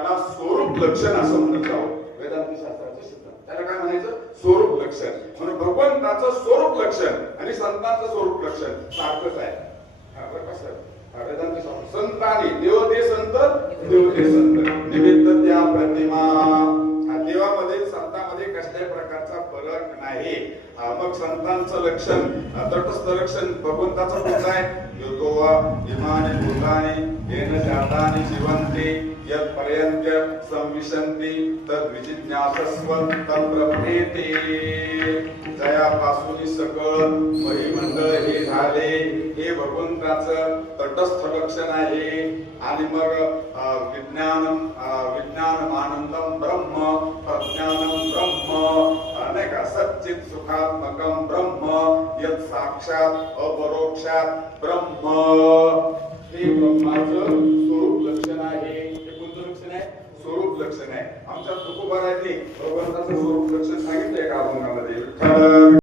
त्याला स्वरूप लक्षण असं म्हणत जावं. वेदांत शास्त्राचं सिद्धांत त्याला काय म्हणायचं? स्वरूप लक्षण. म्हणून भगवंताचं स्वरूप लक्षण आणि संतांचं स्वरूप लक्षण सारखंच आहे. बरं कसं वेदांत संतांनी देवते संत देवते संत निमित्त त्या प्रतिमा. देवामध्ये संतांमध्ये कसल्याही प्रकारचा फरक नाही. मग संतांचं लक्षण तटस्थ लक्षण भगवंताचं कोणतं आहे? योतोवा इमानि भूतानि येन जातानि जीवन्ति यत् पर्यंत संविशन्ति तद् विजिज्ञासस्व तत्प्रभेति. जयापासून सकळ परिमंडळ हे झाले, हे भगवंताचं तटस्थ लक्षण आहे. आणि मग विज्ञानम आनंदम ब्रह्म प्रज्ञानम ब्रह्म नाही का सच्चित सुखात्मकम ब्रह्म यत् साक्षात अपरोक्षात ब्रह्म. हे ब्रह्माचं स्वरूप लक्षण आहे. हे कोणतं लक्षण आहे? स्वरूप लक्षण आहे. आमच्या तुकोबारायांनी भगवंताचं स्वरूप लक्षण सांगितलंय का अभंगामध्ये?